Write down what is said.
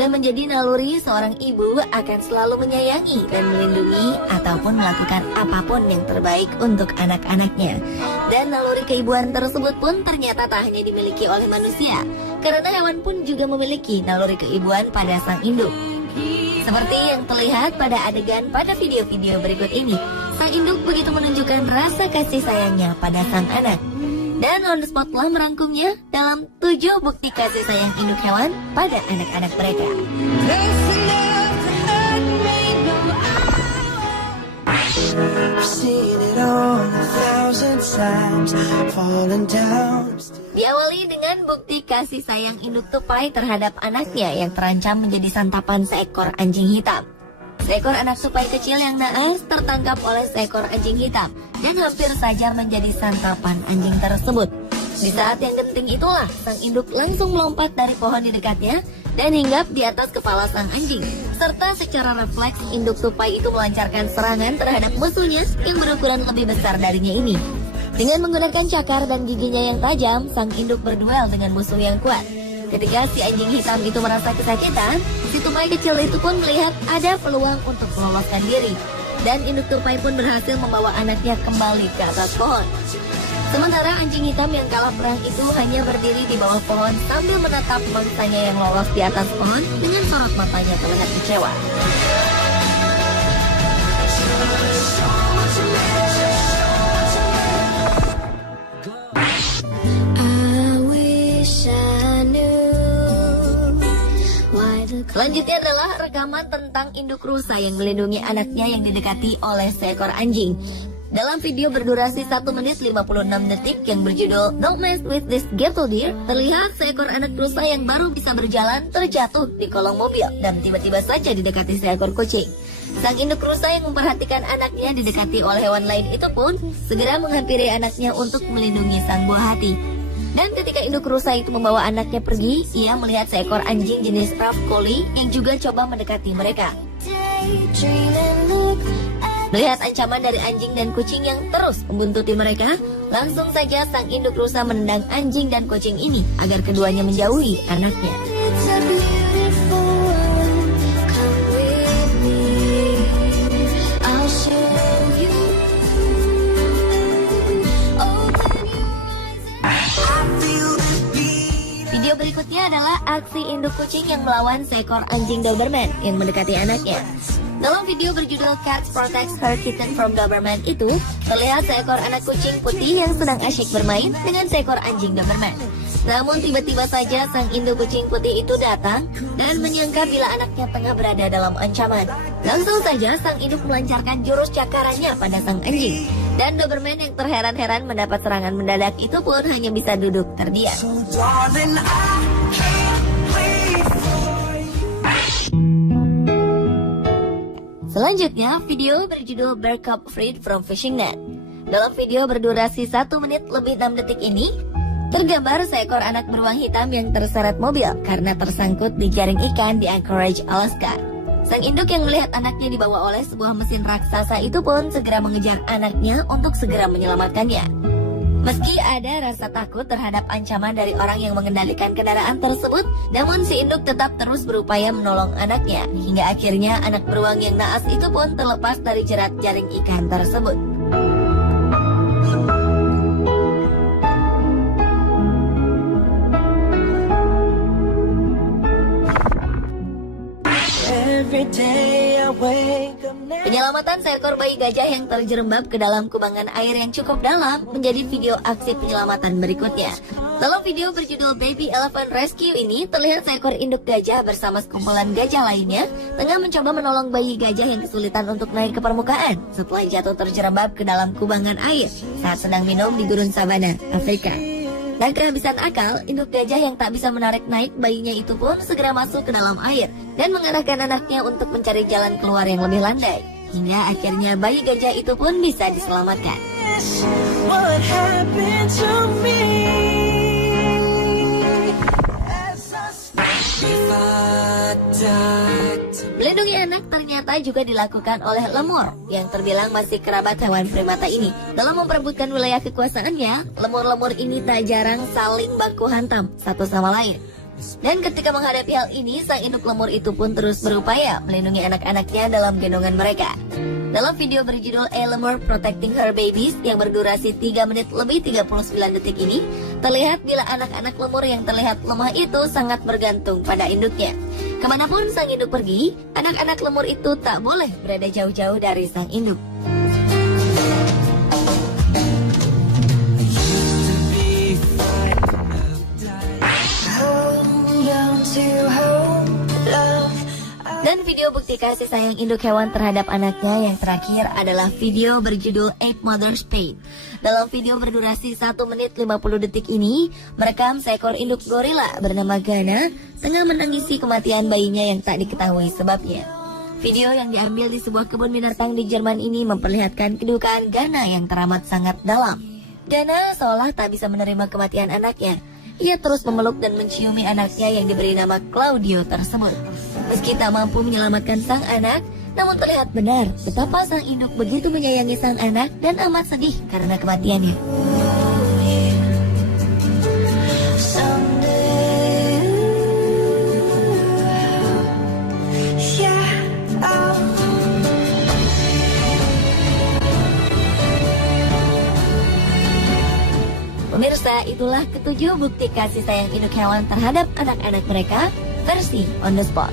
Sudah menjadi naluri seorang ibu akan selalu menyayangi dan melindungi ataupun melakukan apapun yang terbaik untuk anak-anaknya. Dan naluri keibuan tersebut pun ternyata tak hanya dimiliki oleh manusia, karena hewan pun juga memiliki naluri keibuan pada sang induk. Seperti yang terlihat pada adegan pada video-video berikut ini, sang induk begitu menunjukkan rasa kasih sayangnya pada sang anak. Dan On The Spot telah merangkumnya dalam 7 bukti kasih sayang induk hewan pada anak-anak mereka. Diawali dengan bukti kasih sayang induk tupai terhadap anaknya yang terancam menjadi santapan seekor anjing hitam. Seekor anak tupai kecil yang naas tertangkap oleh seekor anjing hitam dan hampir saja menjadi santapan anjing tersebut. Di saat yang genting itulah, sang induk langsung melompat dari pohon di dekatnya dan hinggap di atas kepala sang anjing. Serta secara refleks, induk tupai itu melancarkan serangan terhadap musuhnya yang berukuran lebih besar darinya ini. Dengan menggunakan cakar dan giginya yang tajam, sang induk berduel dengan musuh yang kuat. Ketika si anjing hitam itu merasa kesakitan, si tupai kecil itu pun melihat ada peluang untuk meloloskan diri. Dan induk tupai pun berhasil membawa anaknya kembali ke atas pohon. Sementara anjing hitam yang kalah perang itu hanya berdiri di bawah pohon sambil menatap mangsanya yang lolos di atas pohon dengan sorot matanya terlihat kecewa. Selanjutnya adalah rekaman tentang induk rusa yang melindungi anaknya yang didekati oleh seekor anjing. Dalam video berdurasi 1 menit 56 detik yang berjudul Don't Mess With This Gentle Deer, terlihat seekor anak rusa yang baru bisa berjalan terjatuh di kolong mobil dan tiba-tiba saja didekati seekor kucing. Sang induk rusa yang memperhatikan anaknya didekati oleh hewan lain itu pun segera menghampiri anaknya untuk melindungi sang buah hati. Dan ketika induk rusa itu membawa anaknya pergi, ia melihat seekor anjing jenis Rough Collie yang juga coba mendekati mereka. Melihat ancaman dari anjing dan kucing yang terus membuntuti mereka, langsung saja sang induk rusa menendang anjing dan kucing ini agar keduanya menjauhi anaknya. Video berikutnya adalah aksi induk kucing yang melawan seekor anjing Doberman yang mendekati anaknya. Dalam video berjudul Cats Protects Her Kitten from Doberman itu, terlihat seekor anak kucing putih yang sedang asyik bermain dengan seekor anjing Doberman. Namun tiba-tiba saja sang induk kucing putih itu datang dan menyangka bila anaknya tengah berada dalam ancaman. Langsung saja sang induk melancarkan jurus cakarannya pada sang anjing. Dan Doberman yang terheran-heran mendapat serangan mendadak itu pun hanya bisa duduk terdiam. Selanjutnya, video berjudul Bear Cub Freed from Fishing Net. Dalam video berdurasi 1 menit lebih 6 detik ini, tergambar seekor anak beruang hitam yang terseret mobil karena tersangkut di jaring ikan di Anchorage, Alaska. Sang induk yang melihat anaknya dibawa oleh sebuah mesin raksasa itu pun segera mengejar anaknya untuk segera menyelamatkannya. Meski ada rasa takut terhadap ancaman dari orang yang mengendalikan kendaraan tersebut, namun si induk tetap terus berupaya menolong anaknya, hingga akhirnya anak beruang yang naas itu pun terlepas dari jerat jaring ikan tersebut. Penyelamatan seekor bayi gajah yang terjerembab ke dalam kubangan air yang cukup dalam menjadi video aksi penyelamatan berikutnya. Dalam video berjudul Baby Elephant Rescue ini, terlihat seekor induk gajah bersama sekumpulan gajah lainnya tengah mencoba menolong bayi gajah yang kesulitan untuk naik ke permukaan setelah jatuh terjerembab ke dalam kubangan air saat sedang minum di gurun savana, Afrika. Dan kehabisan akal, induk gajah yang tak bisa menarik naik bayinya itu pun segera masuk ke dalam air dan mengarahkan anaknya untuk mencari jalan keluar yang lebih landai. Hingga akhirnya bayi gajah itu pun bisa diselamatkan. Melindungi anak ternyata juga dilakukan oleh lemur yang terbilang masih kerabat hewan primata ini. Dalam memperebutkan wilayah kekuasaannya, lemur-lemur ini tak jarang saling baku hantam satu sama lain. Dan ketika menghadapi hal ini, sang induk lemur itu pun terus berupaya melindungi anak-anaknya dalam gendongan mereka. Dalam video berjudul A Lemur Protecting Her Babies yang berdurasi 3 menit lebih 39 detik ini, terlihat bila anak-anak lemur yang terlihat lemah itu sangat bergantung pada induknya. Kemanapun sang induk pergi, anak-anak lemur itu tak boleh berada jauh-jauh dari sang induk. Dan video bukti kasih sayang induk hewan terhadap anaknya yang terakhir adalah video berjudul Eight Mother's Pain. Dalam video berdurasi 1 menit 50 detik ini, merekam seekor induk gorila bernama Ghana tengah menangisi kematian bayinya yang tak diketahui sebabnya. Video yang diambil di sebuah kebun binatang di Jerman ini memperlihatkan kedukaan Ghana yang teramat sangat dalam. Ghana seolah tak bisa menerima kematian anaknya. Ia terus memeluk dan menciumi anaknya yang diberi nama Claudio tersebut. Meski tak mampu menyelamatkan sang anak, namun terlihat benar betapa sang induk begitu menyayangi sang anak dan amat sedih karena kematiannya. Pemirsa, itulah ketujuh bukti kasih sayang induk hewan terhadap anak-anak mereka versi On The Spot.